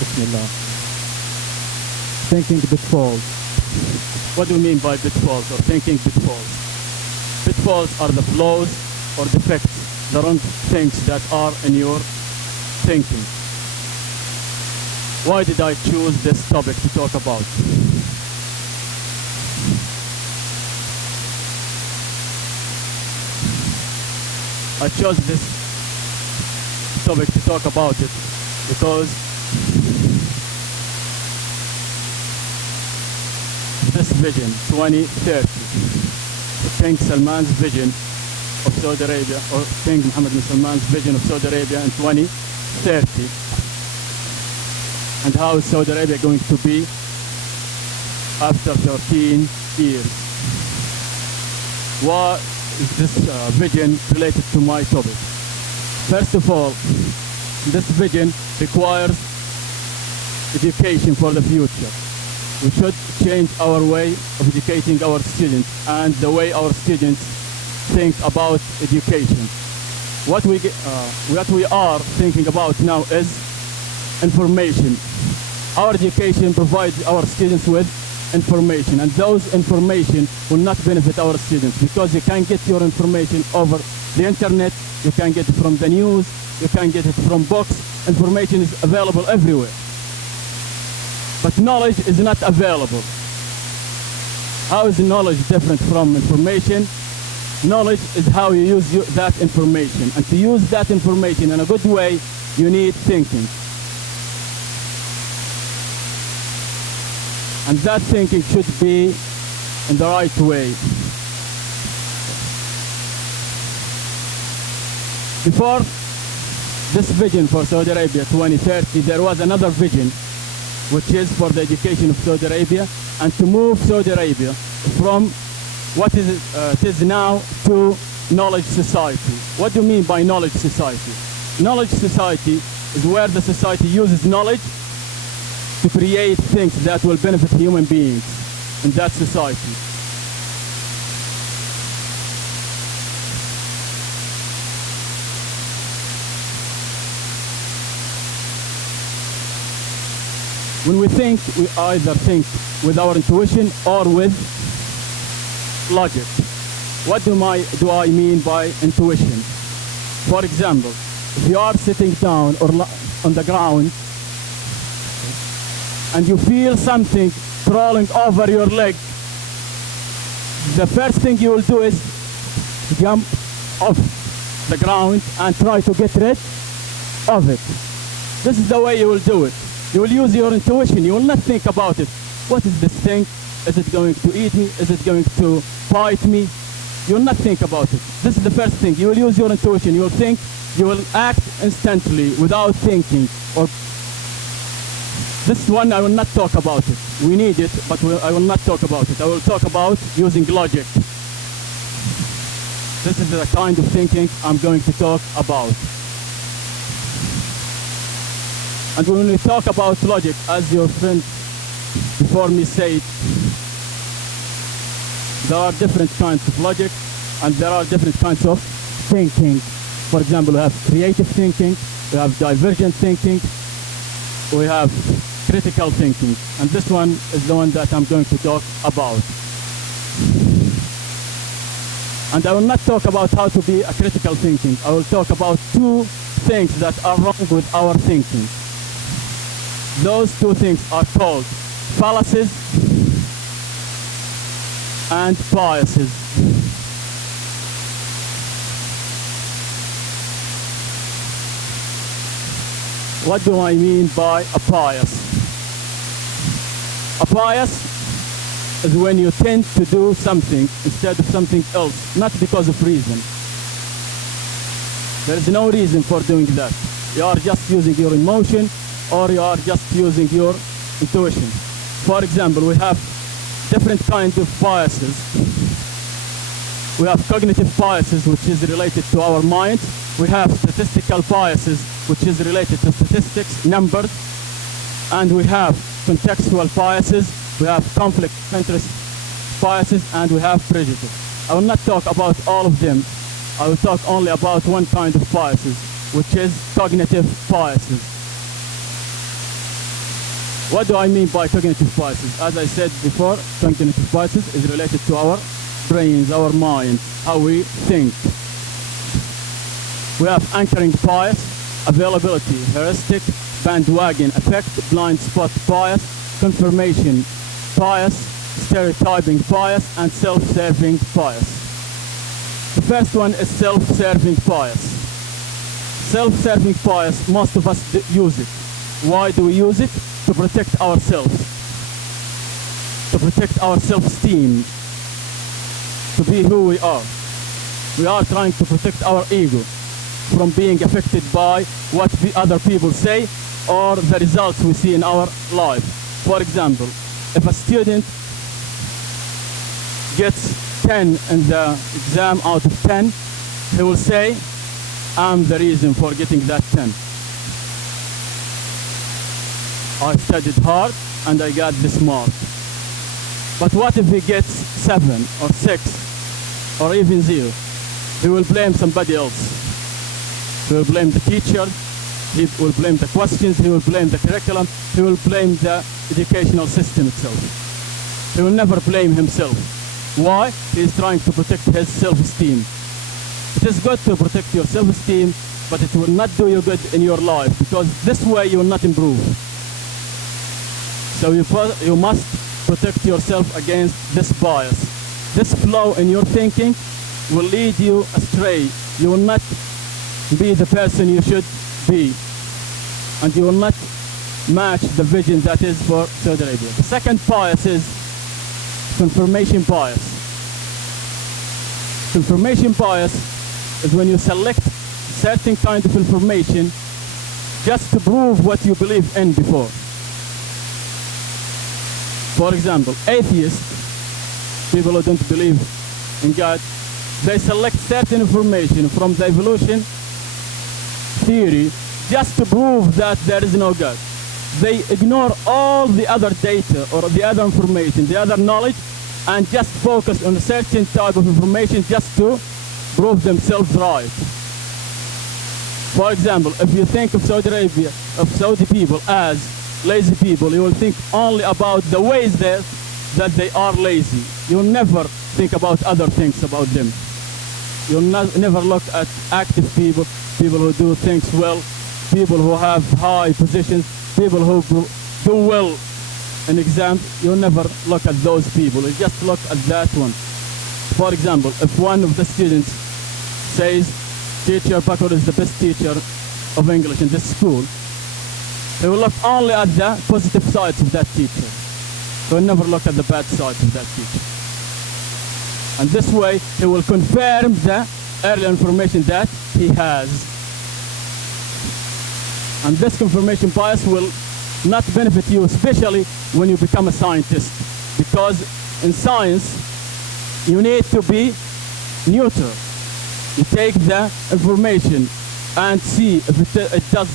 Bismillah. Thinking pitfalls. What do you mean by pitfalls or thinking pitfalls? Pitfalls are the flaws or defects, the wrong things that are in your thinking. Why did I choose this topic to talk about? I chose this topic to talk about it because this vision 2030, King Salman's vision of Saudi Arabia, or King Mohammed bin Salman's vision of Saudi Arabia in 2030, and how is Saudi Arabia going to be after 13 years. What is this vision related to my topic? First of all, this vision requires education for the future. We should change our way of educating our students and the way our students think about education. What we are thinking about now is information. Our education provides our students with information, and those information will not benefit our students because you can get your information over the internet, you can get it from the news, you can get it from books. Information is available everywhere. But knowledge is not available. How is knowledge different from information? Knowledge is how you use that information. And to use that information in a good way, you need thinking. And that thinking should be in the right way. Before this vision for Saudi Arabia 2030, there was another vision, which is for the education of Saudi Arabia and to move Saudi Arabia from what it is now to knowledge society. What do you mean by knowledge society? Knowledge society is where the society uses knowledge to create things that will benefit human beings in that society. When we think, we either think with our intuition or with logic. What do I mean by intuition? For example, if you are sitting down or on the ground and you feel something crawling over your leg, the first thing you will do is jump off the ground and try to get rid of it. This is the way you will do it. You will use your intuition. You will not think about it. What is this thing? Is it going to eat me? Is it going to bite me? You will not think about it. This is the first thing. You will use your intuition. You will think. You will act instantly without thinking. Or this one, I will not talk about it. We need it, but I will not talk about it. I will talk about using logic. This is the kind of thinking I'm going to talk about. And when we talk about logic, as your friend before me said, there are different kinds of logic and there are different kinds of thinking. For example, we have creative thinking, we have divergent thinking, we have critical thinking. And this one is the one that I'm going to talk about. And I will not talk about how to be a critical thinking. I will talk about two things that are wrong with our thinking. Those two things are called fallacies and biases. What do I mean by a bias? A bias is when you tend to do something instead of something else, not because of reason. There is no reason for doing that. You are just using your emotion, or you are just using your intuition. For example, we have different kinds of biases. We have cognitive biases, which is related to our mind. We have statistical biases, which is related to statistics, numbers. And we have contextual biases. We have conflict of interest biases, and we have prejudice. I will not talk about all of them. I will talk only about one kind of biases, which is cognitive biases. What do I mean by cognitive biases? As I said before, cognitive biases is related to our brains, our minds, how we think. We have anchoring bias, availability, heuristic, bandwagon effect, blind spot bias, confirmation bias, stereotyping bias, and self-serving bias. The first one is self-serving bias. Self-serving bias, most of us use it. Why do we use it? To protect ourselves, to protect our self-esteem, to be who we are. We are trying to protect our ego from being affected by what the other people say or the results we see in our life. For example, if a student gets 10 in the exam out of 10, he will say, I'm the reason for getting that 10. I studied hard and I got this mark. But what if he gets 7 or 6 or even 0? He will blame somebody else. He will blame the teacher, he will blame the questions, he will blame the curriculum, he will blame the educational system itself. He will never blame himself. Why? He is trying to protect his self-esteem. It is good to protect your self-esteem, but it will not do you good in your life, because this way you will not improve. So you must protect yourself against this bias. This flow in your thinking will lead you astray. You will not be the person you should be, and you will not match the vision that is for Saudi Arabia. The second bias is confirmation bias. Confirmation bias is when you select certain kind of information just to prove what you believe in before. For example, atheists, people who don't believe in God, they select certain information from the evolution theory just to prove that there is no God. They ignore all the other data or the other information, the other knowledge, and just focus on a certain type of information just to prove themselves right. For example, if you think of Saudi Arabia, of Saudi people as lazy people, you will think only about the ways that they are lazy. You will never think about other things about them. You'll never look at active people, people who do things well, people who have high positions, people who do well in exams. You'll never look at those people. You just look at that one. For example, if one of the students says, Teacher Bakr is the best teacher of English in this school, he will look only at the positive sides of that teacher. He will never look at the bad sides of that teacher. And this way, he will confirm the early information that he has. And this confirmation bias will not benefit you, especially when you become a scientist. Because in science, you need to be neutral. You take the information and see if it does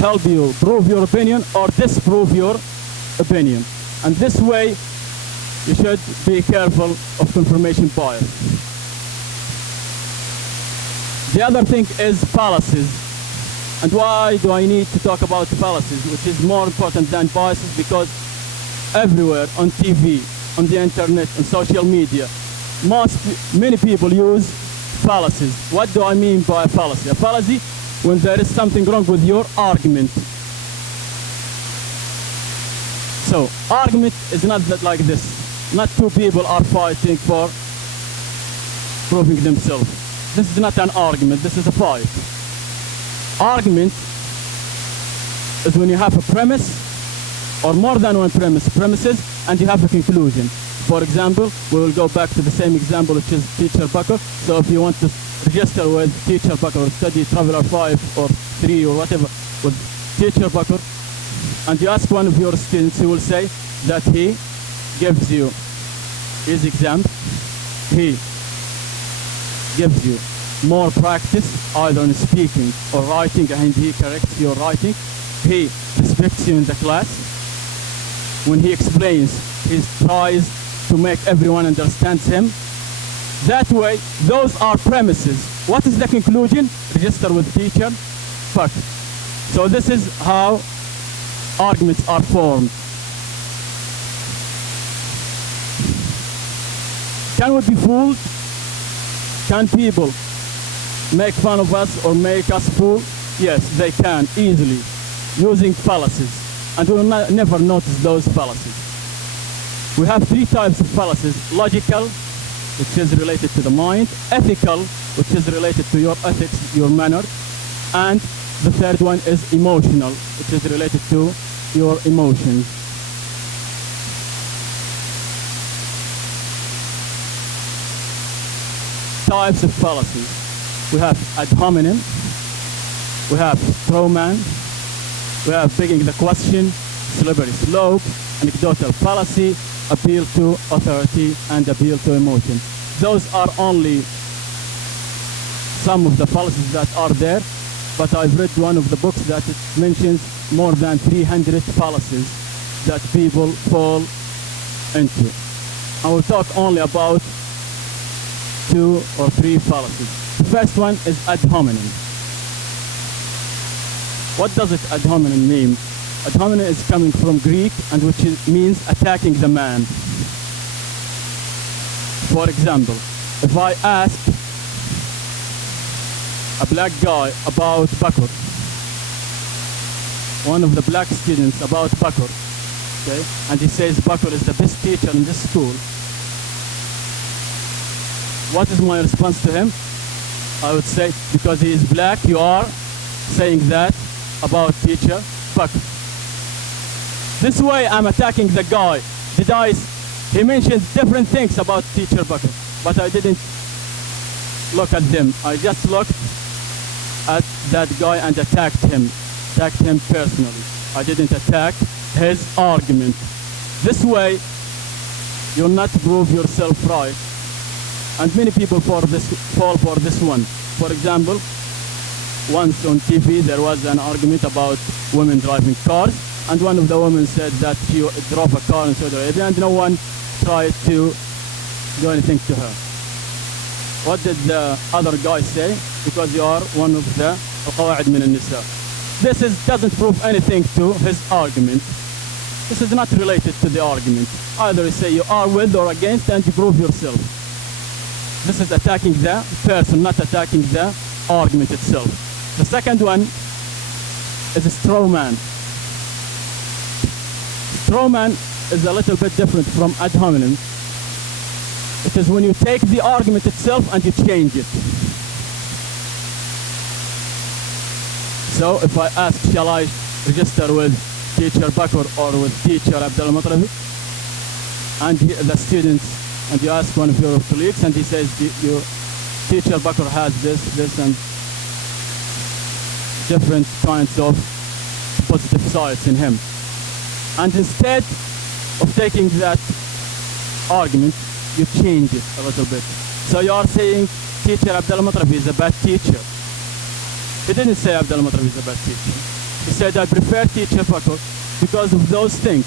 help you prove your opinion or disprove your opinion. And this way, you should be careful of confirmation bias. The other thing is fallacies. And why do I need to talk about fallacies, which is more important than biases? Because everywhere, on TV, on the internet, on social media, many people use fallacies. What do I mean by a fallacy? A fallacy, when there is something wrong with your argument. So, argument is not like this. Not two people are fighting for proving themselves. This is not an argument, this is a fight. Argument is when you have a premise, or more than one premises, and you have a conclusion. For example, we will go back to the same example, which is Teacher Bakr. So if you want to register with Teacher Bakr or study Traveler 5 or 3 or whatever with Teacher Bakr, and you ask one of your students, he will say that he gives you his exam, he gives you more practice either in speaking or writing, and he corrects your writing. He respects you in the class. When he explains, he tries to make everyone understand him. That way, those are premises. What is the conclusion? Register with Teacher Bakr. So this is how arguments are formed. Can we be fooled? Can people make fun of us or make us fool? Yes, they can, easily, using fallacies. And we will never notice those fallacies. We have three types of fallacies: logical, which is related to the mind; ethical, which is related to your ethics, your manner; and the third one is emotional, which is related to your emotions. Types of fallacies. We have ad hominem, we have straw man, we have begging the question, slippery slope, anecdotal fallacy, appeal to authority, and appeal to emotion. Those are only some of the fallacies that are there, but I've read one of the books that it mentions more than 300 fallacies that people fall into. I will talk only about 2 or 3 fallacies. The first one is ad hominem. What does it ad hominem mean? Ad hominem is coming from Greek, and which means attacking the man. For example, if I ask a black guy about Bakr, one of the black students about Bakr, okay, and he says Bakr is the best teacher in this school, what is my response to him? I would say, because he is black, you are saying that about teacher Bakr. This way I'm attacking the guy. He mentioned different things about teacher Bakr, but I didn't look at them. I just looked at that guy and attacked him personally. I didn't attack his argument. This way, you'll not prove yourself right. And many people fall for this one. For example, once on TV there was an argument about women driving cars, and one of the women said that she drove a car in Saudi Arabia and no one tried to do anything to her. What did the other guy say? Because you are one of the القواعد من النساء. This doesn't prove anything to his argument. This is not related to the argument. Either you say you are with or against and you prove yourself. This is attacking the person, not attacking the argument itself. The second one is a straw man. Straw man is a little bit different from ad hominem. It is when you take the argument itself and you change it. So if I ask, shall I register with teacher Bakr or with teacher Abdullah Mutrafi, and the students, and you ask one of your colleagues and he says, your teacher Bakr has this and different kinds of positive sides in him. And instead of taking that argument, you change it a little bit. So you are saying teacher Abdullah Mutrafi is a bad teacher. He didn't say Abdullah Mutrafi is a bad teacher. He said, I prefer teacher Bakr because of those things,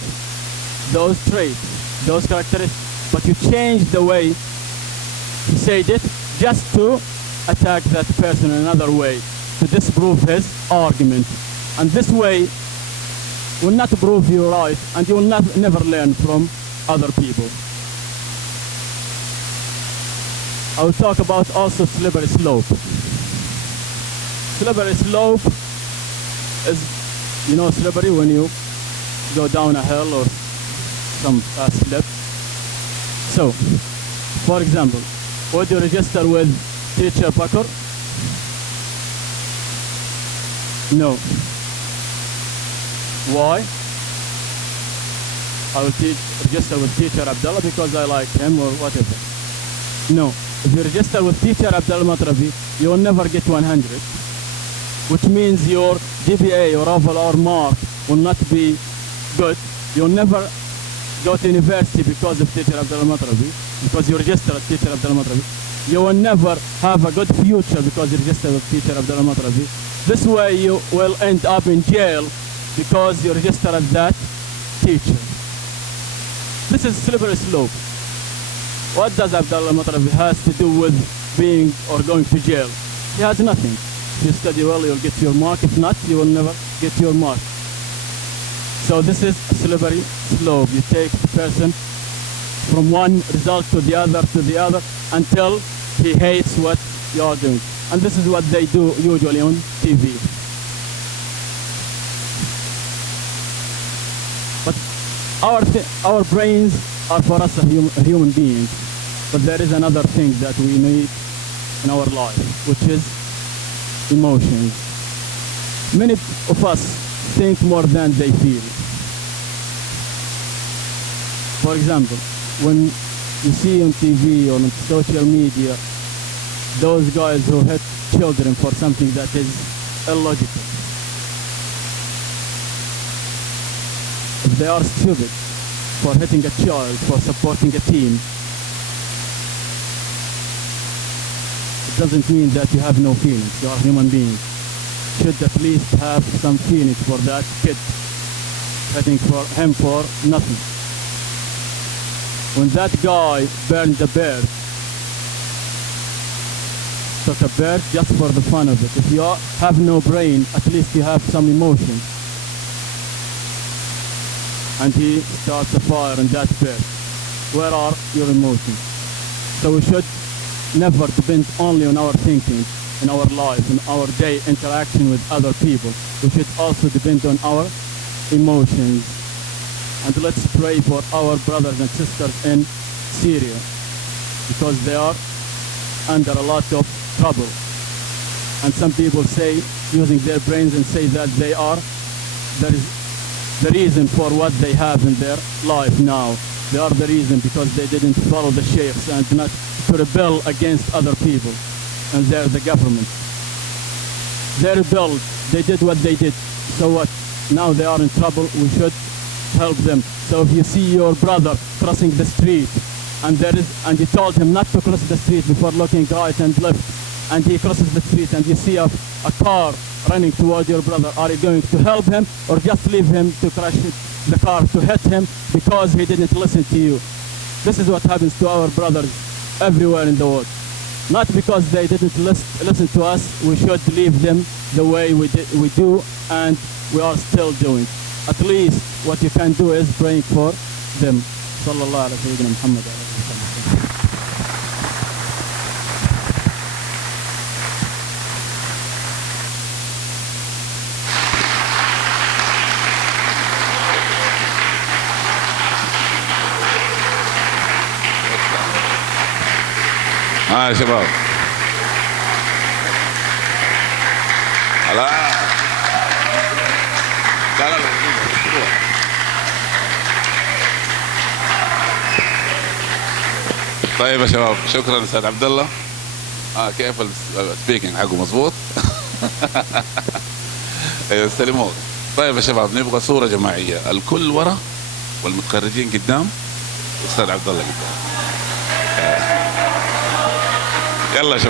those traits, those characteristics. But you change the way he said it just to attack that person in another way, to disprove his argument. And this way will not prove you right, and you will never learn from other people. I will talk about also slippery slope. Slippery slope is, you know, slippery when you go down a hill or some slip. So, for example, would you register with teacher Bakr? No. Why? I will register with teacher Abdullah because I like him or whatever. No. If you register with teacher Abdullah Mutrafi, you will never get 100, which means your GPA, your overall mark will not be good. You'll never go to university because of teacher Abdullah Mutrafi, because you register with teacher Abdullah Mutrafi. You will never have a good future because you register with teacher Abdullah Mutrafi. This way you will end up in jail because you register as that teacher. This is slippery slope. What does Abdullah Mutrafi has to do with being or going to jail? He has nothing. If you study well, you'll get your mark. If not, you will never get your mark. So this is a slippery slope. You take the person from one result to the other until he hates what you are doing. And this is what they do usually on TV. But our brains are for us human beings. But there is another thing that we need in our life, which is emotions. Many of us think more than they feel. For example, when you see on TV or on social media those guys who hit children for something that is illogical. If they are stupid for hitting a child, for supporting a team, it doesn't mean that you have no feelings. You are human beings. You should at least have some feelings for that kid, hitting for him for nothing. When that guy burned the bird, took a bird just for the fun of it. If you have no brain, at least you have some emotion. And he starts a fire in that bird. Where are your emotions? So we should never depend only on our thinking in our life, in our day interaction with other people. We should also depend on our emotions. And let's pray for our brothers and sisters in Syria, because they are under a lot of trouble. And some people say, using their brains, and say that they are the reason for what they have in their life now. They are the reason because they didn't follow the sheikhs and not to rebel against other people. And they're the government. They rebelled. They did what they did. So what? Now they are in trouble. We should help them. So if you see your brother crossing the street and you told him not to cross the street before looking right and left, and he crosses the street and you see a car running towards your brother, are you going to help him or just leave him to crash the car, to hit him because he didn't listen to you? This is what happens to our brothers everywhere in the world. Not because they didn't listen to us, we should leave them the way we do, and we are still doing. At least what you can do is praying for them. Sallallahu alaihi wa sallam. يا شباب لا طيب يا شباب، شكرا استاذ عبد الله. كيف السبيكينج حقه مظبوط؟ استلموه. طيب يا شباب، نبغى صورة جماعية، الكل ورا والمتخرجين قدام، استاذ عبد الله قدام. يلا شباب.